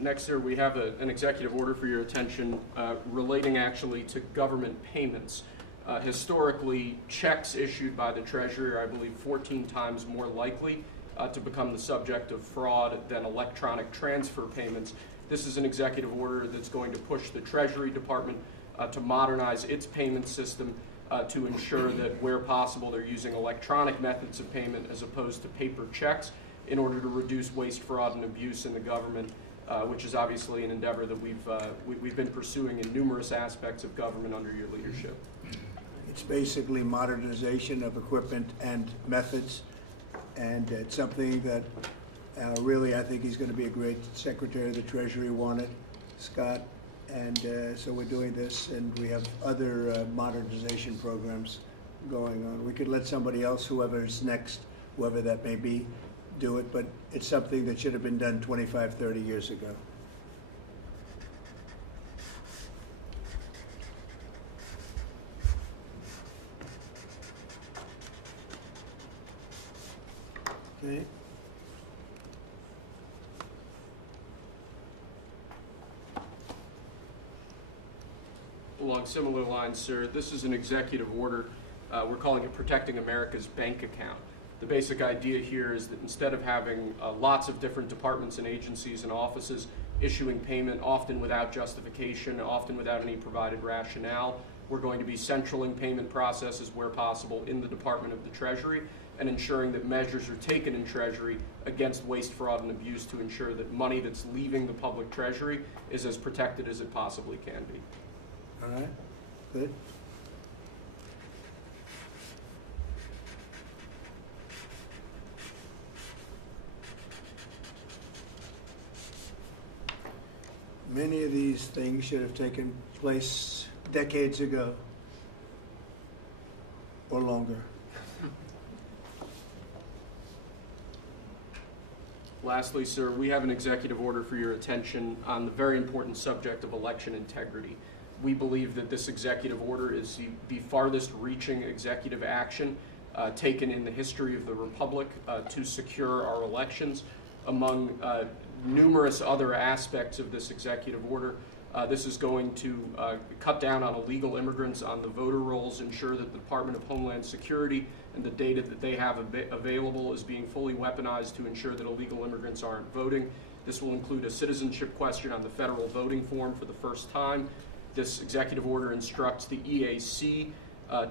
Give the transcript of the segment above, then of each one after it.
Next, sir, we have an executive order for your attention relating actually to government payments. Historically, checks issued by the Treasury are, I believe, 14 times more likely to become the subject of fraud than electronic transfer payments. This is an executive order that's going to push the Treasury Department to modernize its payment system to ensure that where possible they're using electronic methods of payment as opposed to paper checks in order to reduce waste, fraud, and abuse in the government, which is obviously an endeavor that we've been pursuing in numerous aspects of government under your leadership. It's basically modernization of equipment and methods, and it's something that really I think he's going to be a great Secretary of the Treasury wanted, Scott, and so we're doing this, and we have other modernization programs going on. We could let somebody else, whoever's next, whoever that may be, do it, but it's something that should have been done 25, 30 years ago. Okay. Along similar lines, sir, this is an executive order. We're calling it Protecting America's Bank Account. The basic idea here is that instead of having lots of different departments and agencies and offices issuing payment, often without justification, often without any provided rationale, we're going to be centraling payment processes where possible in the Department of the Treasury and ensuring that measures are taken in Treasury against waste, fraud, and abuse to ensure that money that's leaving the public Treasury is as protected as it possibly can be. All right, good. Many of these things should have taken place decades ago or longer. Lastly, sir, we have an executive order for your attention on the very important subject of election integrity. We believe that this executive order is the farthest reaching executive action taken in the history of the Republic to secure our elections. Among numerous other aspects of this executive order, this is going to cut down on illegal immigrants on the voter rolls, ensure that the Department of Homeland Security and the data that they have available is being fully weaponized to ensure that illegal immigrants aren't voting. This will include a citizenship question on the federal voting form for the first time. This executive order instructs the EAC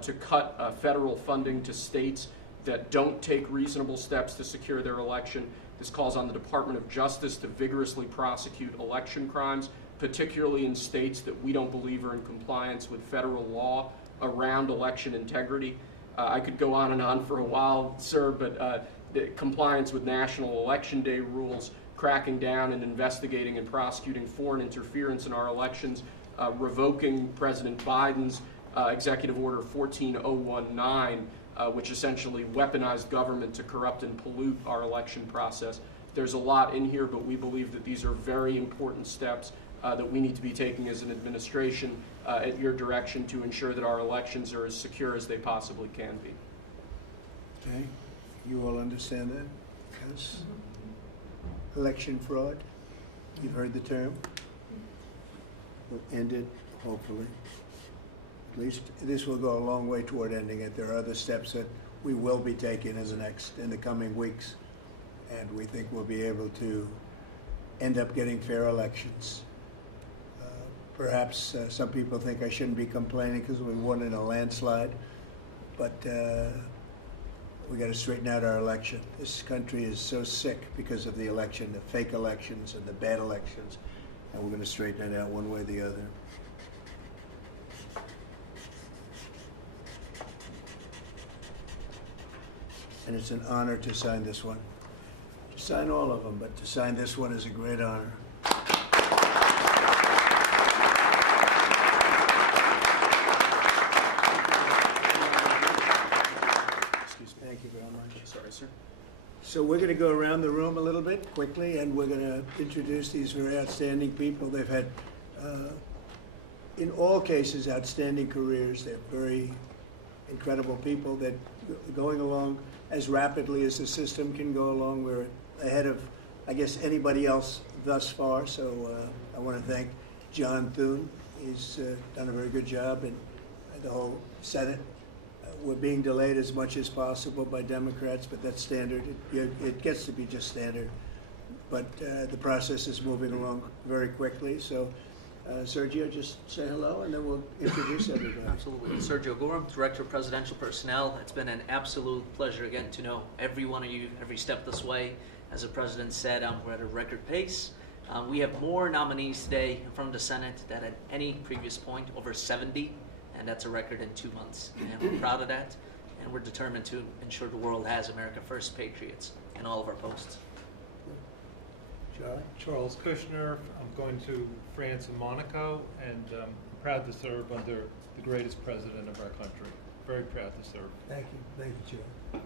to cut federal funding to states that don't take reasonable steps to secure their election. This calls on the Department of Justice to vigorously prosecute election crimes, particularly in states that we don't believe are in compliance with federal law around election integrity. I could go on and on for a while, sir, but the compliance with National Election Day rules, cracking down and investigating and prosecuting foreign interference in our elections, revoking President Biden's Executive Order 14019, which essentially weaponized government to corrupt and pollute our election process. There's a lot in here, but we believe that these are very important steps that we need to be taking as an administration at your direction to ensure that our elections are as secure as they possibly can be. Okay, you all understand that? Yes. Election fraud, you've heard the term. Will end it, hopefully. At least this will go a long way toward ending it. There are other steps that we will be taking in the coming weeks, and we think we'll be able to end up getting fair elections. Perhaps some people think I shouldn't be complaining because we won in a landslide, but we got to straighten out our election. This country is so sick because of the election, the fake elections and the bad elections, and we're going to straighten it out one way or the other. And it's an honor to sign this one. To sign all of them, but to sign this one is a great honor. Thank you very much. Sorry, sir. So we're going to go around the room a little bit quickly, and we're going to introduce these very outstanding people. They've had, in all cases, outstanding careers. They're very incredible people that are going along as rapidly as the system can go along. We're ahead of, I guess, anybody else thus far, so I want to thank John Thune. He's done a very good job, and the whole Senate. We're being delayed as much as possible by Democrats, but that's standard. It gets to be just standard. But the process is moving along very quickly. So, Sergio, just say hello, and then we'll introduce everybody. Absolutely. Sergio Gorham, Director of Presidential Personnel. It's been an absolute pleasure again to know every one of you every step this way. As the President said, we're at a record pace. We have more nominees today in front of the Senate than at any previous point, over 70. And that's a record in 2 months. And we're proud of that, and we're determined to ensure the world has America First patriots in all of our posts. Charles Kushner. I'm going to France and Monaco, and I'm proud to serve under the greatest president of our country. Very proud to serve. Thank you, Joe.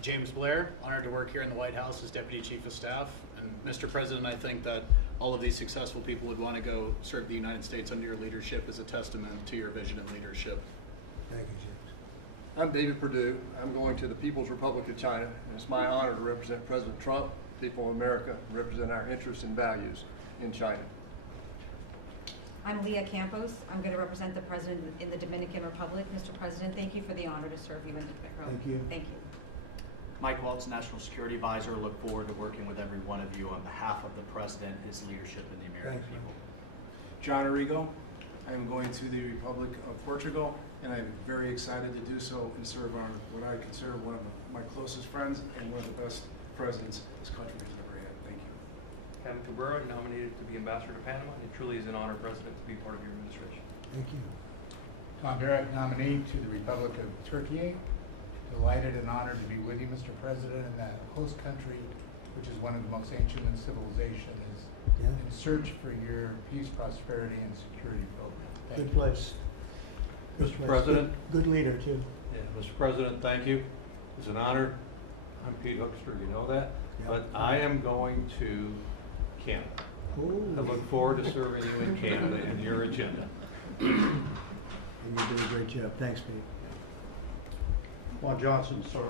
James Blair, honored to work here in the White House as Deputy Chief of Staff. And Mr. President, I think that all of these successful people would want to go serve the United States under your leadership as a testament to your vision and leadership. Thank you, James. I'm David Perdue. I'm going to the People's Republic of China, and it's my honor to represent President Trump, people of America, and represent our interests and values in China. I'm Leah Campos. I'm going to represent the President in the Dominican Republic. Mr. President, thank you for the honor to serve you in the Dominican Republic. Thank you. Thank you. Mike Waltz, National Security Advisor. Look forward to working with every one of you on behalf of the President, his leadership, and the American Thank you. people. John Arrigo. I am going to the Republic of Portugal, and I'm very excited to do so and serve on what I consider one of my closest friends and one of the best presidents this country has ever had. Thank you. Kevin Cabrera, nominated to be Ambassador to Panama. It truly is an honor, President, to be part of your administration. Thank you. Tom Barrett, nominee to the Republic of Turkey. Delighted and honored to be with you, Mr. President, in that host country, which is one of the most ancient in civilization, is in search for your peace, prosperity, and security program. Good place. Mr. President. Good leader, too. Yeah, Mr. President, thank you. It's an honor. I'm Pete Hookster, you know that. Yeah. But I am going to Canada. Ooh. I look forward to serving you in Canada and your agenda. And you do a great job. Thanks, Pete. Juan Johnson, sir.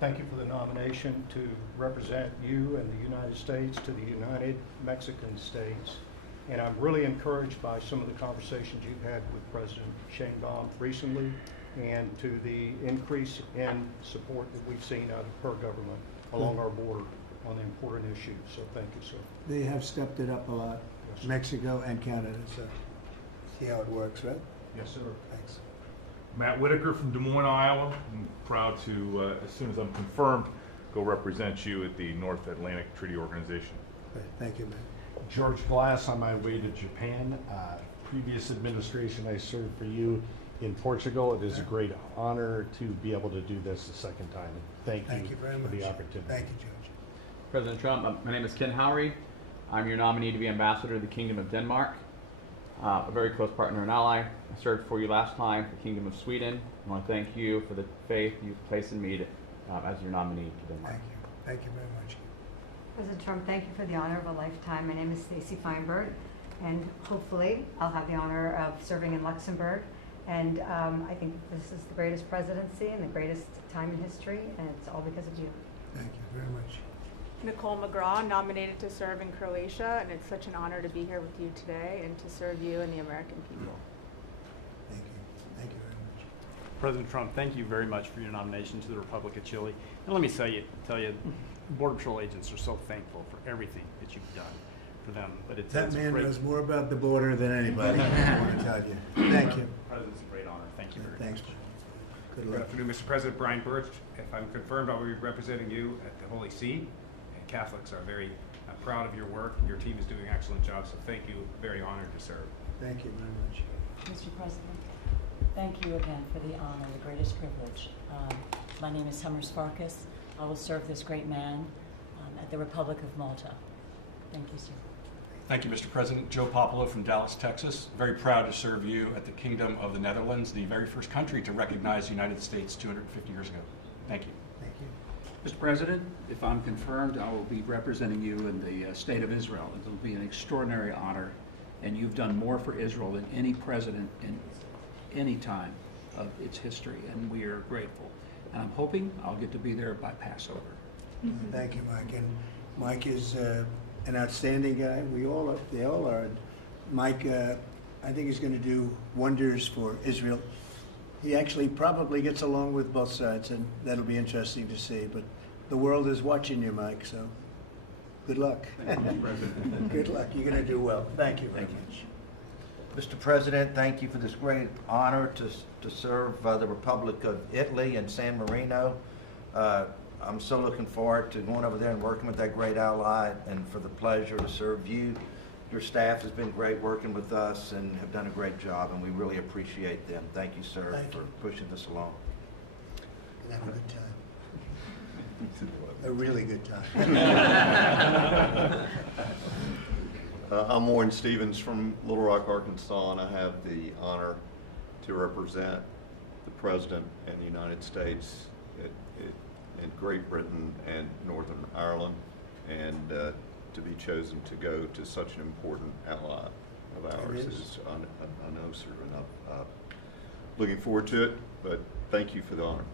Thank you for the nomination to represent you and the United States to the United Mexican States. And I'm really encouraged by some of the conversations you've had with President Sheinbaum recently, and to the increase in support that we've seen out of her government along our border on the important issues. So thank you, sir. They have stepped it up a lot, Yes, Mexico and Canada, so see how it works, right? Yes, sir. Thanks. Matt Whitaker from Des Moines, Iowa. I'm proud to, as soon as I'm confirmed, go represent you at the North Atlantic Treaty Organization. Great. Thank you, man. George Glass, on my way to Japan. Previous administration, I served for you in Portugal. It is a great honor to be able to do this a second time. Thank you very for much. the opportunity. Thank you, George. President Trump, my name is Ken Howry. I'm your nominee to be Ambassador to the Kingdom of Denmark, a very close partner and ally. I served for you last time for the Kingdom of Sweden. I want to thank you for the faith you've placed in me as your nominee to Denmark. Thank you. Thank you very much. President Trump, thank you for the honor of a lifetime. My name is Stacy Feinberg, and hopefully I'll have the honor of serving in Luxembourg. And I think this is the greatest presidency and the greatest time in history, and it's all because of you. Thank you very much. Nicole McGraw, nominated to serve in Croatia, and it's such an honor to be here with you today and to serve you and the American people. Thank you. Thank you very much. President Trump, thank you very much for your nomination to the Republic of Chile. And let me tell you, Border Patrol agents are so thankful for everything that you've done for them. But That man knows more about the border than anybody, I want to tell you. Thank you. President's a great honor. Thank you very Thanks. much. Good Good luck. afternoon, Mr. President. Brian Birch. If I'm confirmed, I'll be representing you at the Holy See. And Catholics are very proud of your work. Your team is doing an excellent job, so thank you. Very honored to serve. Thank you very much. Mr. President, thank you again for the honor, the greatest privilege. My name is Summers Farkas. I will serve this great man at the Republic of Malta. Thank you, sir. Thank you, Mr. President. Joe Popolo from Dallas, Texas. Very proud to serve you at the Kingdom of the Netherlands, the very first country to recognize the United States 250 years ago. Thank you. Thank you. Mr. President, if I'm confirmed, I will be representing you in the state of Israel. It will be an extraordinary honor, and you've done more for Israel than any president in any time of its history, and we are grateful. And I'm hoping I'll get to be there by Passover. Thank you, Mike. And Mike is an outstanding guy. They all are. Mike, I think he's going to do wonders for Israel. He actually probably gets along with both sides, and that'll be interesting to see. But the world is watching you, Mike, so good luck. Thank you, Mr. President. Good luck. You're going to do well. Thank you very much. Mr. President, thank you for this great honor to serve the Republic of Italy and San Marino. I'm so looking forward to going over there and working with that great ally, and for the pleasure to serve you. Your staff has been great working with us and have done a great job, and we really appreciate them. Thank you, sir, for pushing this along. Have a good time. A really good time. I'm Warren Stevens from Little Rock, Arkansas, and I have the honor to represent the President and the United States in Great Britain and Northern Ireland, and to be chosen to go to such an important ally of ours is, I know, sir, and I'm looking forward to it, but thank you for the honor.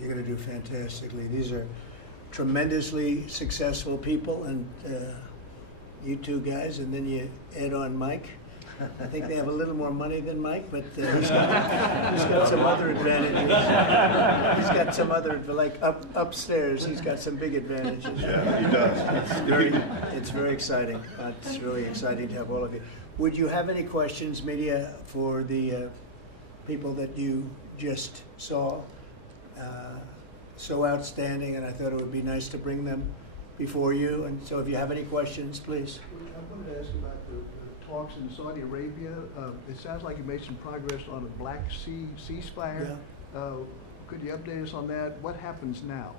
You're going to do fantastically. These are tremendously successful people, and you two guys, and then you add on Mike. I think they have a little more money than Mike, but he's got some other advantages. He's got some other, like upstairs, he's got some big advantages. Yeah, he does. It's very exciting. It's really exciting to have all of you. Would you have any questions, media, for the people that you just saw? So outstanding, and I thought it would be nice to bring them before you. And so if you have any questions, please. I wanted to ask about the talks in Saudi Arabia. It sounds like you made some progress on the Black Sea ceasefire. Yeah. Could you update us on that? What happens now?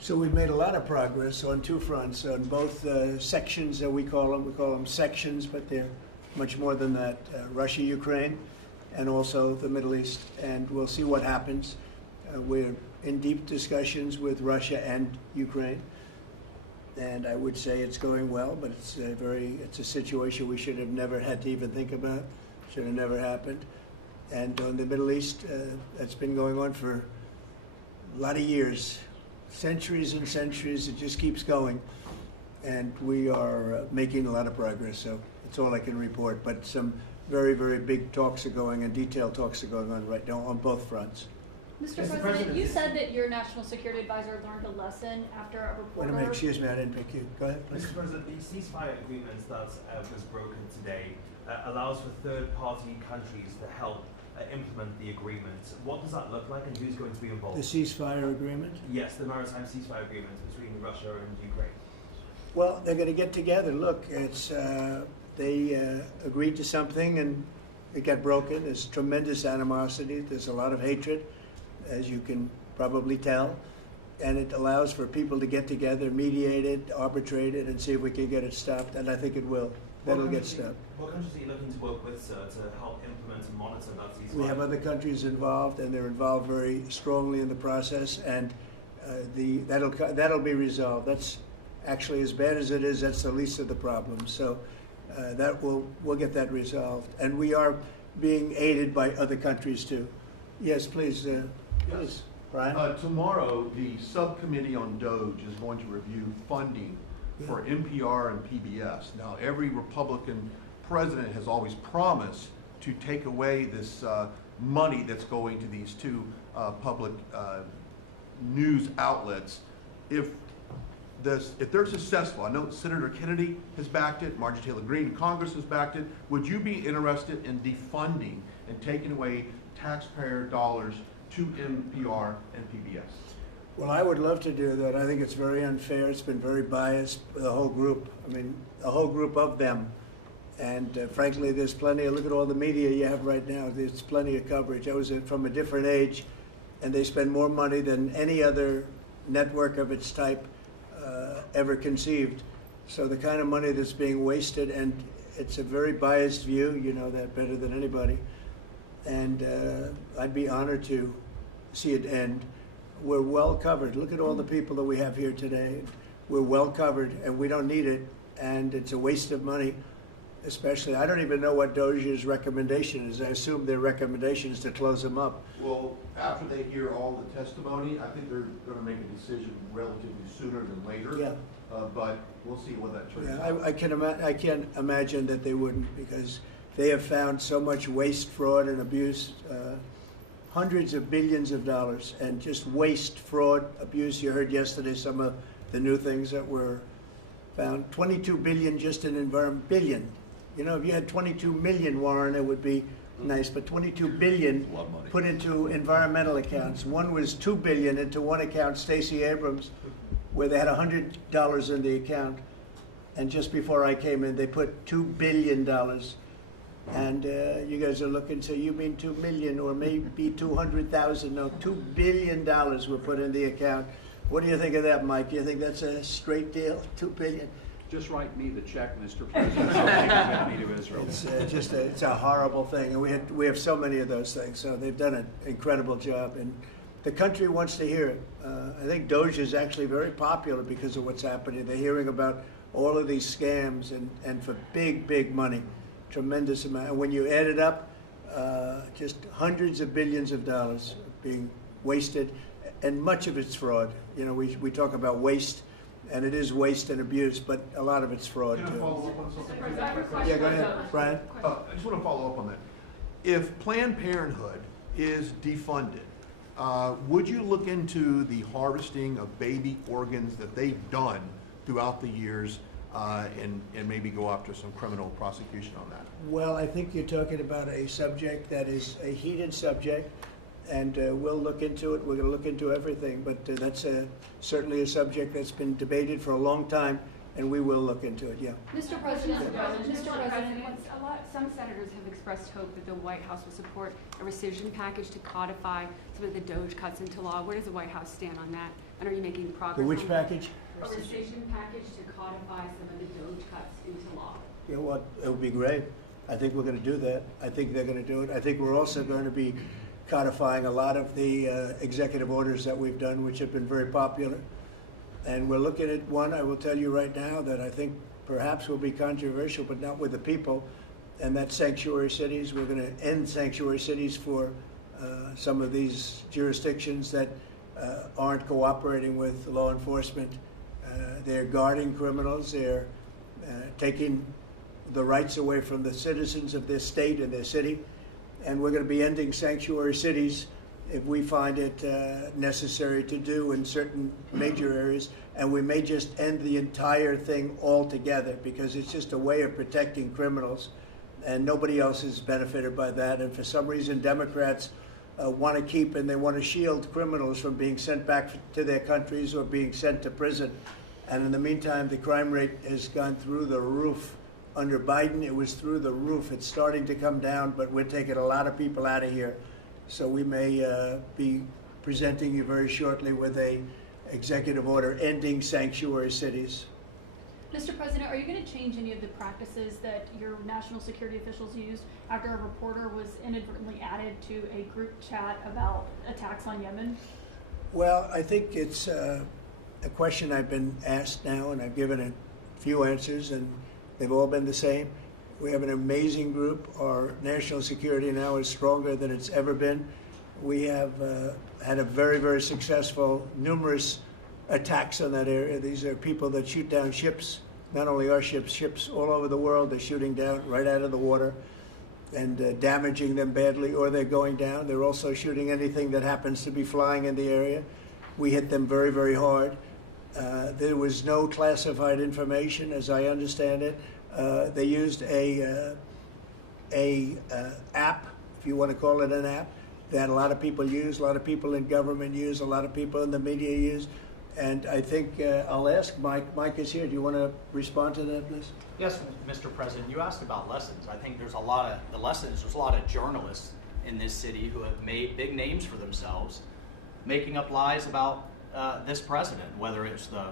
So we've made a lot of progress on two fronts, on both sections that we call them sections, but they're much more than that, Russia, Ukraine, and also the Middle East, and we'll see what happens. We're in deep discussions with Russia and Ukraine, and I would say it's going well, but it's a situation we should have never had to even think about, should have never happened. And on the Middle East, that's been going on for a lot of years, centuries and centuries. It just keeps going, and we are making a lot of progress. So that's all I can report. But some very, very big talks are going, and detailed talks are going on right now on both fronts. Mr. President, you said that your national security advisor learned a lesson after a reporter. Wait a minute, excuse me, I didn't pick you. Go ahead, please. Mr. President, the ceasefire agreement that was broken today allows for third-party countries to help implement the agreement. What does that look like, and who's going to be involved? The ceasefire agreement? Yes, the maritime ceasefire agreement between Russia and Ukraine. Well, they're going to get together. Look, it's they agreed to something, and it got broken. There's tremendous animosity. There's a lot of hatred, as you can probably tell. And it allows for people to get together, mediate it, arbitrate it, and see if we can get it stopped. And I think it will. That'll get stopped. What countries are you looking to work with, sir, to help implement and monitor that ceasefire? We have other countries involved, and they're involved very strongly in the process. And that'll be resolved. That's actually, as bad as it is, that's the least of the problems. So we'll get that resolved. And we are being aided by other countries too. Yes, please. Please, Brian. Tomorrow, the subcommittee on DOGE is going to review funding for NPR and PBS. Now, every Republican president has always promised to take away this money that's going to these two public news outlets. If they're successful, I know Senator Kennedy has backed it, Marjorie Taylor Greene, Congress has backed it. Would you be interested in defunding and taking away taxpayer dollars to NPR and PBS? Well, I would love to do that. I think it's very unfair. It's been very biased, the whole group. I mean, a whole group of them. And frankly, there's plenty look at all the media you have right now. There's plenty of coverage. I was from a different age, and they spend more money than any other network of its type ever conceived. So the kind of money that's being wasted, and it's a very biased view, you know that better than anybody. And I'd be honored to see it end. We're well covered. Look at all the people that we have here today. We're well covered, and we don't need it, and it's a waste of money. especially. I don't even know what DOGE's recommendation is. I assume their recommendation is to close them up. Well, after they hear all the testimony, I think they're gonna make a decision relatively sooner than later. Yeah. But we'll see what that turns Yeah, out. I can't imagine that they wouldn't, because they have found so much waste, fraud, and abuse, hundreds of billions of dollars, and just waste, fraud, abuse. You heard yesterday some of the new things that were found. 22 billion just in environment, billion. You know, if you had 22 million, Warren, it would be nice, but 22 billion put into environmental accounts. One was 2 billion into one account, Stacey Abrams, where they had $100 in the account. And just before I came in, they put $2 billion. And you guys are looking, so you mean 2 million or maybe 200,000? No, $2 billion were put in the account. What do you think of that, Mike? Do you think that's a straight deal? 2 billion? Just write me the check, Mr. President. I'll take me to Israel. It's a horrible thing, and we have so many of those things. So they've done an incredible job, and the country wants to hear it. I think DOGE is actually very popular because of what's happening. They're hearing about all of these scams and for big money, tremendous amount. And when you add it up, just hundreds of billions of dollars being wasted, and much of it's fraud. You know, we talk about waste, and it is waste and abuse, but a lot of it's fraud Can I too. follow up on something? Yeah, go ahead, Brian. I just want to follow up on that. If Planned Parenthood is defunded, would you look into the harvesting of baby organs that they've done throughout the years and maybe go after some criminal prosecution on that? Well, I think you're talking about a subject that is a heated subject, and we'll look into it. We're going to look into everything, but that's certainly a subject that's been debated for a long time, and we will look into it, yeah. Mr. President, Some senators have expressed hope that the White House will support a rescission package to codify some of the DOGE cuts into law. Where does the White House stand on that? And are you making progress? Which on that? package? A rescission package to codify some of the DOGE cuts into law. You know what, it would be great. I think we're going to do that. I think they're going to do it. I think we're also going to be codifying a lot of the executive orders that we've done, which have been very popular. And we're looking at one, I will tell you right now, that I think perhaps will be controversial, but not with the people, and that's sanctuary cities. We're going to end sanctuary cities for some of these jurisdictions that aren't cooperating with law enforcement. They're guarding criminals. They're taking the rights away from the citizens of their state and their city. And we're going to be ending sanctuary cities if we find it necessary to do in certain major areas. And we may just end the entire thing altogether, because it's just a way of protecting criminals, and nobody else is benefited by that. And for some reason, Democrats want to keep and they want to shield criminals from being sent back to their countries or being sent to prison. And in the meantime, the crime rate has gone through the roof. Under Biden, it was through the roof. It's starting to come down, but we're taking a lot of people out of here. So we may be presenting you very shortly with a executive order ending sanctuary cities. Mr. President, are you going to change any of the practices that your national security officials used after a reporter was inadvertently added to a group chat about attacks on Yemen? Well, I think it's a question I've been asked now, and I've given a few answers, and they've all been the same. We have an amazing group. Our national security now is stronger than it's ever been. We have had a very successful, numerous attacks on that area. These are people that shoot down ships, not only our ships, ships all over the world. They're shooting down right out of the water and damaging them badly, or they're going down. They're also shooting anything that happens to be flying in the area. We hit them very hard. There was no classified information, as I understand it. They used a app, if you want to call it an app, that a lot of people use, a lot of people in government use, a lot of people in the media use. And I think I'll ask Mike. Mike is here. Do you want to respond to that, please? Yes, Mr. President. You asked about lessons. I think there's a lot of the lessons. There's a lot of journalists in this city who have made big names for themselves, making up lies about this president, whether it's the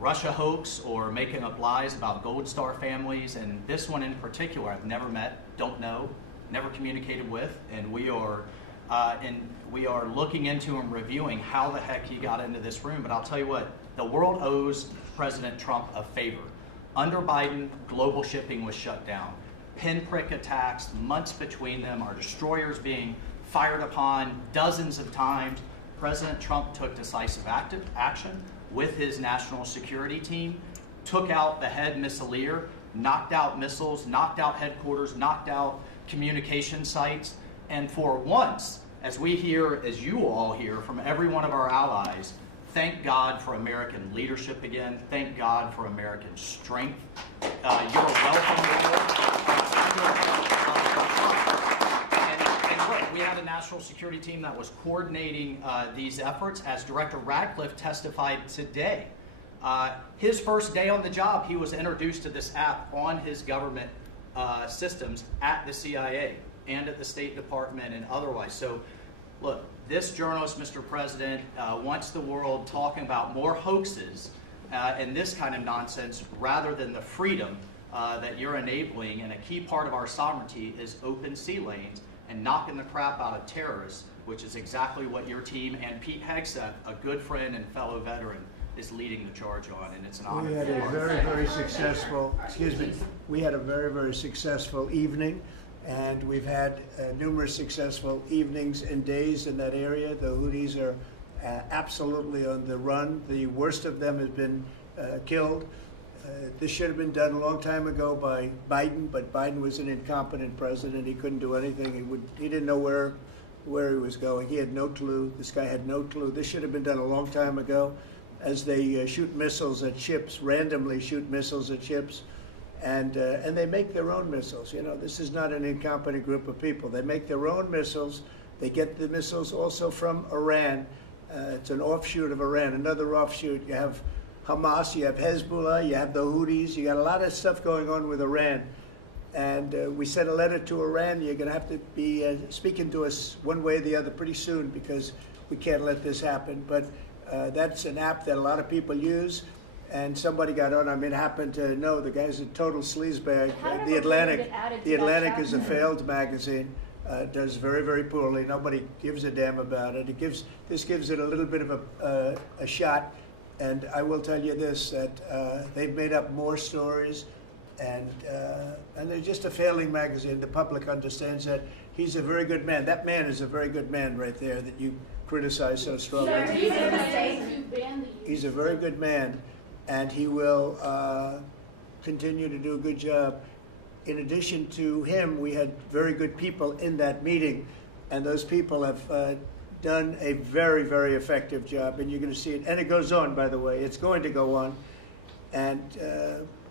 Russia hoax or making up lies about Gold Star families. And this one in particular, I've never met, don't know, never communicated with, and we are looking into and reviewing how the heck he got into this room. But I'll tell you what, the world owes President Trump a favor. Under Biden, global shipping was shut down. pinprick attacks, months between them, our destroyers being fired upon dozens of times. President Trump took decisive action with his national security team, took out the head missileer, knocked out missiles, knocked out headquarters, knocked out communication sites, and for once, as we hear, as you all hear from every one of our allies, thank God for American leadership again. Thank God for American strength. You're welcome. And look, we had a national security team that was coordinating these efforts. As Director Radcliffe testified today, his first day on the job, he was introduced to this app on his government systems at the CIA and at the State Department and otherwise. So, look, this journalist, Mr. President, wants the world talking about more hoaxes and this kind of nonsense rather than the freedom that you're enabling. And a key part of our sovereignty is open sea lanes and knocking the crap out of terrorists, which is exactly what your team and Pete Hegseth, a good friend and fellow veteran, is leading the charge on, and it's an honor. We had a very, very successful, we had a very, very successful evening, and we've had numerous successful evenings and days in that area. The Houthis are absolutely on the run. The worst of them has been killed. This should have been done a long time ago by Biden, but Biden was an incompetent president. He couldn't do anything. He didn't know where he was going. He had no clue. This guy had no clue. This should have been done a long time ago. As they shoot missiles at ships, randomly shoot missiles at ships, and they make their own missiles. You know, this is not an incompetent group of people. They make their own missiles. They get the missiles also from Iran. It's an offshoot of Iran, another offshoot. You have Hamas, you have Hezbollah, you have the Houthis. You got a lot of stuff going on with Iran. And we sent a letter to Iran. You're going to have to be speaking to us one way or the other pretty soon, because we can't let this happen. But that's an app that a lot of people use, and somebody got on. I mean, happened to know the guy's a total sleazebag. The Atlantic is a failed magazine. Does very, very poorly. Nobody gives a damn about it. This gives it a little bit of a shot. And I will tell you this, that they've made up more stories, and they're just a failing magazine. The public understands that. He's a very good man. That man is a very good man right there that you criticize so strongly. He's a very good man, and he will continue to do a good job. In addition to him, we had very good people in that meeting, and those people have done a very, very effective job, and you're going to see it. And it goes on, by the way. It's going to go on. And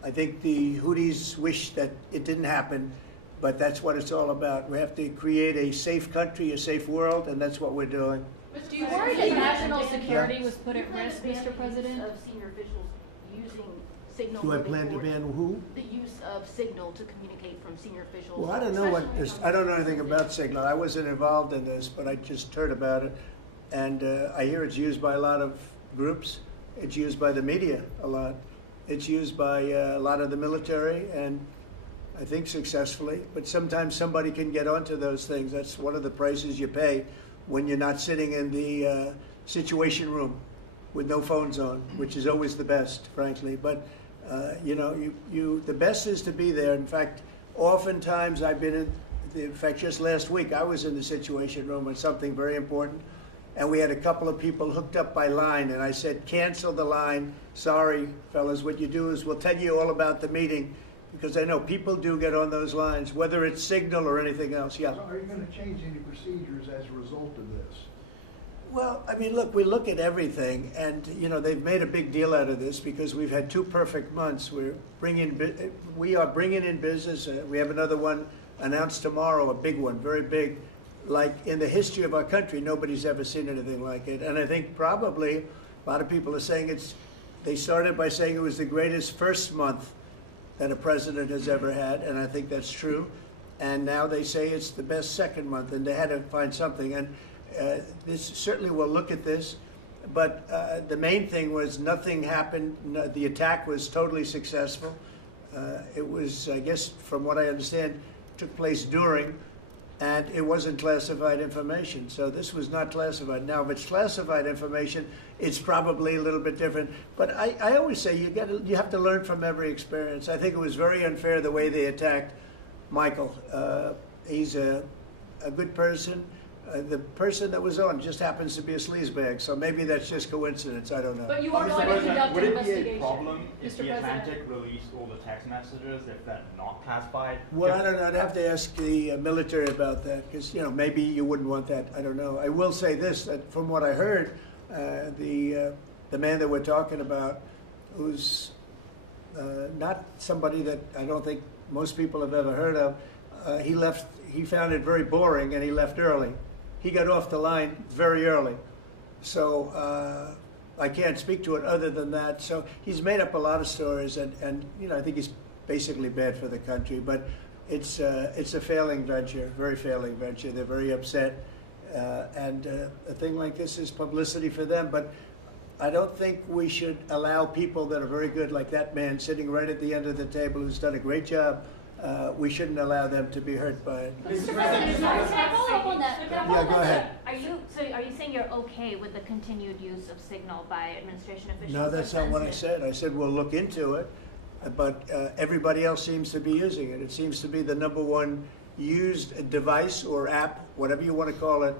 I think the Houthis wish that it didn't happen, but that's what it's all about. We have to create a safe country, a safe world, and that's what we're doing. Do you worry that national security was put at risk, Mr. President? Of senior officials using signal. Do I plan to ban who? The use of signal to communicate from senior officials. Well, I don't know I don't know anything about Signal. I wasn't involved in this, but I just heard about it. And I hear it's used by a lot of groups. It's used by the media a lot. It's used by a lot of the military, and I think successfully. But sometimes somebody can get onto those things. That's one of the prices you pay when you're not sitting in the Situation Room with no phones on, which is always the best, frankly. But you know, the best is to be there. In fact, oftentimes I've been in fact, just last week I was in the Situation Room on something very important, and we had a couple of people hooked up by line, and I said, cancel the line. Sorry, fellas, what you do is we'll tell you all about the meeting, because I know people do get on those lines, whether it's Signal or anything else. Yeah. So are you going to change any procedures as a result of this? Well, I mean, look, we look at everything, and you know they've made a big deal out of this because we've had 2 perfect months. We are bringing in business. We have another one announced tomorrow, a big one, very big, like in the history of our country. Nobody's ever seen anything like it, and I think probably a lot of people are saying they started by saying it was the greatest first month that a president has ever had, and I think that's true. And now they say it's the best second month, and they had to find something. And this certainly will look at this, but the main thing was nothing happened. The attack was totally successful. It was, I guess, from what I understand, took place during, and it wasn't classified information. So this was not classified. Now, if it's classified information, it's probably a little bit different. But I always say you have to learn from every experience. I think it was very unfair the way they attacked Michael. He's a good person. The person that was on just happens to be a sleazebag, so maybe that's just coincidence. I don't know. But you are going to conduct an investigation. Would it be a problem if Mr. the President. Atlantic released all the text messages if they're not classified? Well, I don't know. I'd have to ask the military about that because, you know, maybe you wouldn't want that. I don't know. I will say this, that from what I heard, the man that we're talking about, who's not somebody that I don't think most people have ever heard of, he found it very boring and he left early. He got off the line very early. So I can't speak to it other than that. So he's made up a lot of stories and you know, I think he's basically bad for the country, but it's a failing venture, very failing venture. They're very upset. And a thing like this is publicity for them, but I don't think we should allow people that are very good, like that man sitting right at the end of the table who's done a great job. We shouldn't allow them to be hurt by it. Mr. President, can I follow up on that? Yeah, go ahead. Are you saying you're okay with the continued use of Signal by administration officials? No, that's not what I said. I said we'll look into it, but everybody else seems to be using it. It seems to be the #1 used device or app, whatever you want to call it,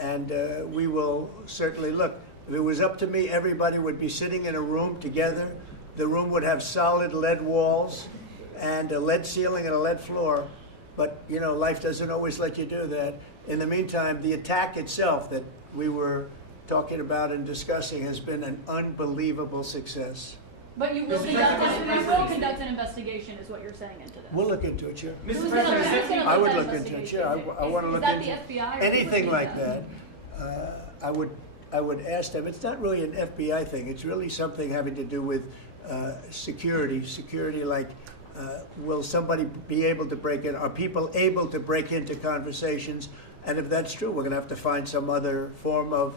and we will certainly look. If it was up to me, everybody would be sitting in a room together. The room would have solid lead walls and a lead ceiling and a lead floor. But, you know, life doesn't always let you do that. In the meantime, the attack itself that we were talking about and discussing has been an unbelievable success. But you will conduct an investigation, is what you're saying into this. We'll look into it, sure. Mr. President, I would look into it, sure. I want to look into Is that the FBI? Or anything who's like looking that. I would ask them. It's not really an FBI thing. It's really something having to do with security. Security, like, will somebody be able to break in? Are people able to break into conversations? And if that's true, we're going to have to find some other form of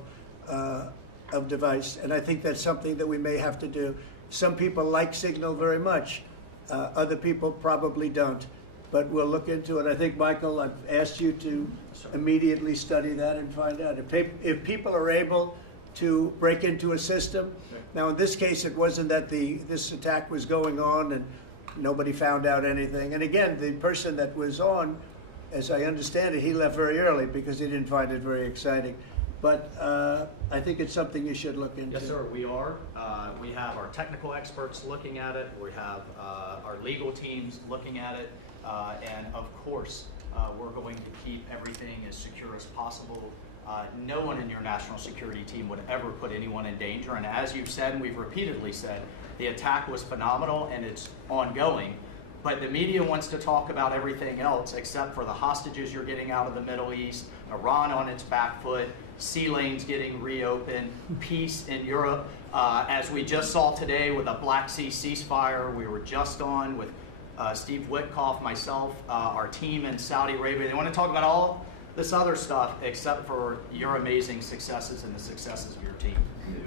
device. And I think that's something that we may have to do. Some people like Signal very much. Other people probably don't. But we'll look into it. I think, Michael, I've asked you to immediately study that and find out. If people are able to break into a system, now in this case it wasn't that this attack was going on and nobody found out anything. And again, the person that was on, as I understand it, he left very early because he didn't find it very exciting. But I think it's something you should look into. Yes, sir, we are. We have our technical experts looking at it. We have our legal teams looking at it. And of course, we're going to keep everything as secure as possible. No one in your national security team would ever put anyone in danger. And as you've said, and we've repeatedly said, the attack was phenomenal and it's ongoing. But the media wants to talk about everything else except for the hostages you're getting out of the Middle East, Iran on its back foot, sea lanes getting reopened, peace in Europe. As we just saw today with a Black Sea ceasefire, we were just on with Steve Witkoff, myself, our team in Saudi Arabia. They want to talk about all this other stuff except for your amazing successes and the successes of your team.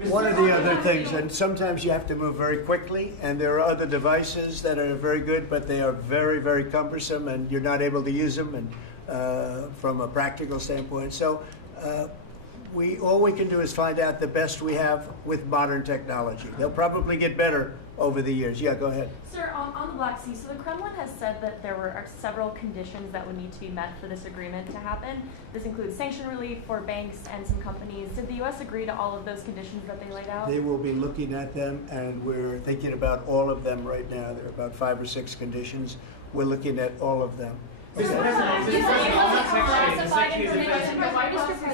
One of the other things, and sometimes you have to move very quickly, and there are other devices that are very good, but they are very, very cumbersome, and you're not able to use them and from a practical standpoint. So all we can do is find out the best we have with modern technology. They'll probably get better over the years. Yeah, go ahead. Sir, on the Black Sea, so the Kremlin has said that there are several conditions that would need to be met for this agreement to happen. This includes sanction relief for banks and some companies. Did the U.S. agree to all of those conditions that they laid out? They will be looking at them, and we're thinking about all of them right now. There are about 5 or 6 conditions. We're looking at all of them. The Register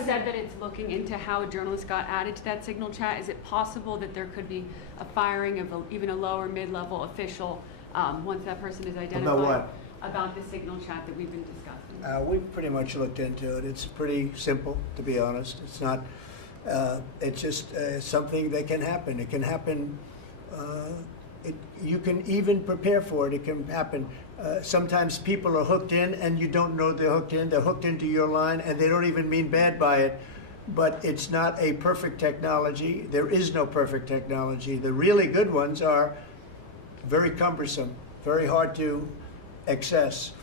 said that it's looking into how a journalist got added to that Signal chat. Is it possible that there could be a firing of even a lower mid-level official once that person is identified? About what? About the Signal chat that we've been discussing. We've pretty much looked into it. It's pretty simple, to be honest. It's not. It's just something that can happen. It can happen. You can even prepare for it. It can happen. Sometimes people are hooked in and you don't know they're hooked in. They're hooked into your line and they don't even mean bad by it. But it's not a perfect technology. There is no perfect technology. The really good ones are very cumbersome, very hard to access.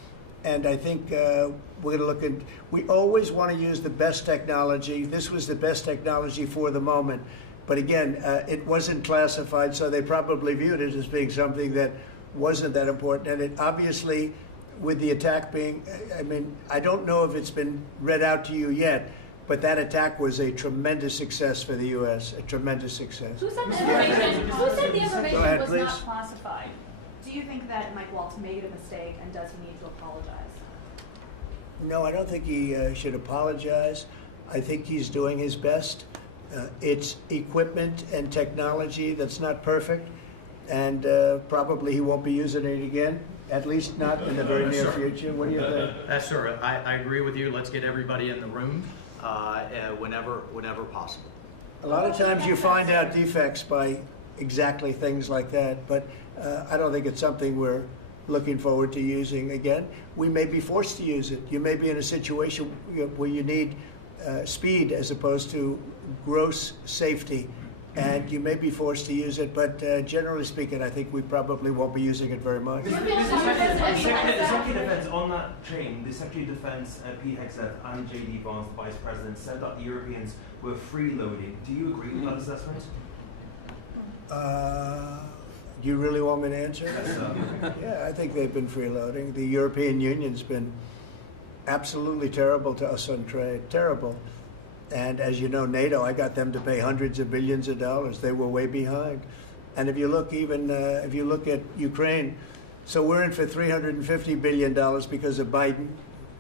And I think we're going to look at, we always want to use the best technology. This was the best technology for the moment. But again, it wasn't classified, so they probably viewed it as being something that wasn't that important. And it obviously with the attack being, I mean, I don't know if it's been read out to you yet, but that attack was a tremendous success for the U.S., a tremendous success. Who said the information, Go ahead, was please. not classified? Do you think that Mike Waltz made a mistake, and does he need to apologize? No, I don't think he should apologize. I think he's doing his best. It's equipment and technology that's not perfect, and probably he won't be using it again, at least not in the very near future. What do you think? That's sure. I agree with you. Let's get everybody in the room whenever possible. A lot of times you find out defects by exactly things like that, but I don't think it's something we're looking forward to using again. We may be forced to use it. You may be in a situation where you need speed as opposed to gross safety, and you may be forced to use it, but generally speaking, I think we probably won't be using it very much. The Secretary of Defense, on that chain, the Secretary of Defense, Pete Hegseth, and J.D. Vance, the Vice President, said that the Europeans were freeloading. Do you agree with that assessment? Do you really want me to answer? Yes, Yeah, I think they've been freeloading. The European Union's been absolutely terrible to us on trade, terrible. And as you know, NATO, I got them to pay hundreds of billions of dollars. They were way behind. And if you look if you look at Ukraine, so we're in for $350 billion because of Biden.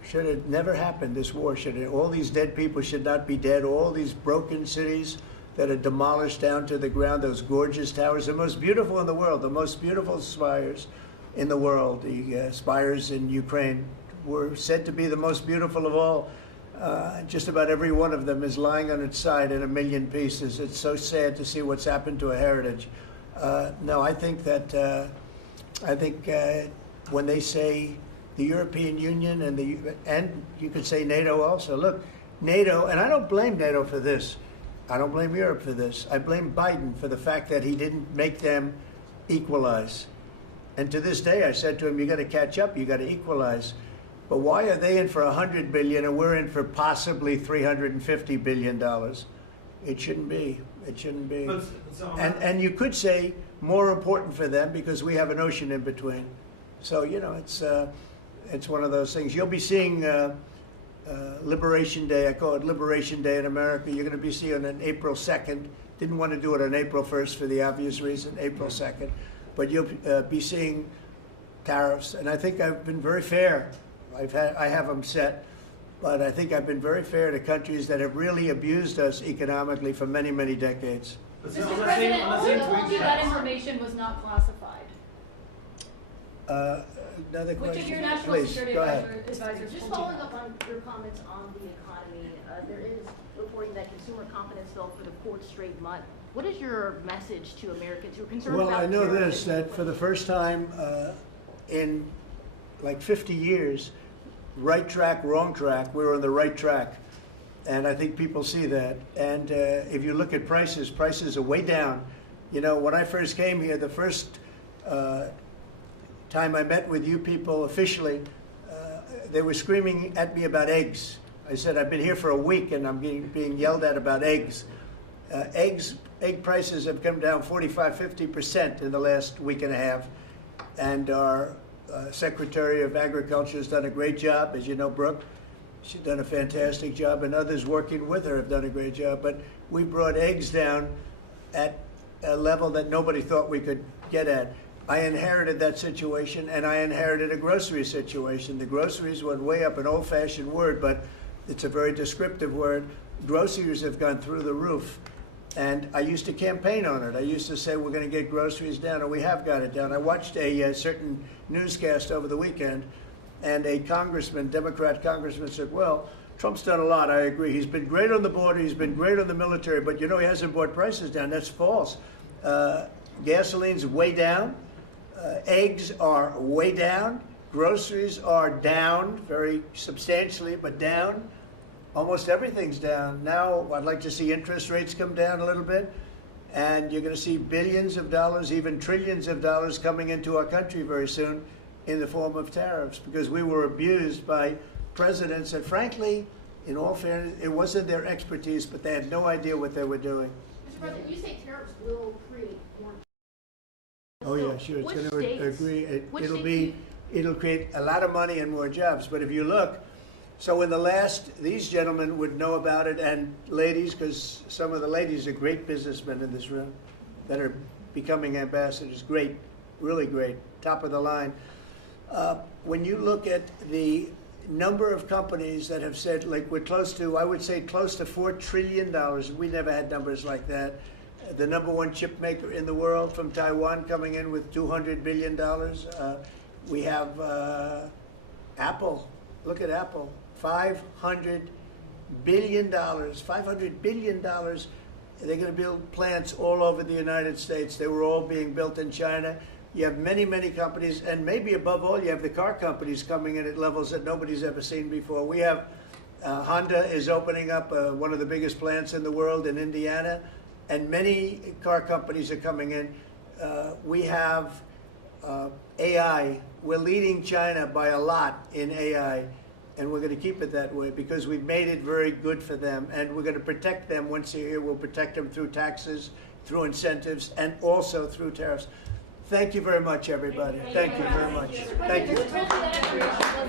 Should have never happened, this war. All these dead people should not be dead. All these broken cities that are demolished down to the ground, those gorgeous towers, the most beautiful in the world, the most beautiful spires in the world. The spires in Ukraine were said to be the most beautiful of all. Just about every one of them is lying on its side in a million pieces. It's so sad to see what's happened to a heritage. No, I think that when they say the European Union and you could say NATO also. Look, NATO, and I don't blame NATO for this. I don't blame Europe for this. I blame Biden for the fact that he didn't make them equalize. And to this day, I said to him, you got to catch up, you got to equalize. But why are they in for $100 billion and we're in for possibly $350 billion? It shouldn't be. It shouldn't be. And you could say more important for them because we have an ocean in between. So, you know, it's one of those things. You'll be seeing Liberation Day. I call it Liberation Day in America. You're going to be seeing on April 2nd. Didn't want to do it on April 1st for the obvious reason, April 2nd. But you'll be seeing tariffs. And I think I've been very fair. I have them set. But I think I've been very fair to countries that have really abused us economically for many, many decades. Mr. President, who told you that information was not classified? Another question? Which of your national Please, security go ahead. advisors Just told you following that? up on your comments on the economy, there is reporting that consumer confidence fell for the fourth straight month. What is your message to Americans who are concerned Well, about I know tariffs this, that for the first time in like 50 years, right track, wrong track, we're on the right track. And I think people see that. And if you look at prices, prices are way down. You know, when I first came here, the first time I met with you people officially, they were screaming at me about eggs. I said, I've been here for a week and I'm being yelled at about eggs. Egg prices have come down 45, 50% in the last week and a half. And our Secretary of Agriculture has done a great job. As you know, Brooke, she's done a fantastic job, and others working with her have done a great job. But we brought eggs down at a level that nobody thought we could get at. I inherited that situation, and I inherited a grocery situation. The groceries went way up, an old-fashioned word, but it's a very descriptive word. Groceries have gone through the roof. And I used to campaign on it. I used to say, we're going to get groceries down, and we have got it down. I watched a certain newscast over the weekend, and a congressman, Democrat congressman, said, well, Trump's done a lot, I agree. He's been great on the border, he's been great on the military, but you know he hasn't brought prices down. That's false. Gasoline's way down. Eggs are way down. Groceries are down, very substantially, but down. Almost everything's down. Now, I'd like to see interest rates come down a little bit, and you're going to see billions of dollars, even trillions of dollars coming into our country very soon in the form of tariffs, because we were abused by presidents, and frankly, in all fairness, it wasn't their expertise, but they had no idea what they were doing. Mr. President, you say tariffs will create more. Oh yeah, sure. It's going to agree. it'll create a lot of money and more jobs. But if you look, so in the last, these gentlemen would know about it, and ladies, because some of the ladies are great businessmen in this room that are becoming ambassadors. Great, really great, top of the line. When you look at the number of companies that have said, like, we're close to, I would say close to $4 trillion. We never had numbers like that. The #1 chip maker in the world from Taiwan coming in with $200 billion. We have Apple. Look at Apple. $500 billion. $500 billion. They're going to build plants all over the United States. They were all being built in China. You have many, many companies, and maybe above all, you have the car companies coming in at levels that nobody's ever seen before. We have Honda is opening up one of the biggest plants in the world in Indiana, and many car companies are coming in. We have AI. We're leading China by a lot in AI, and we're going to keep it that way because we've made it very good for them, and we're going to protect them. Once they're here, we'll protect them through taxes, through incentives, and also through tariffs. Thank you very much, everybody. Thank you very much. Thank you.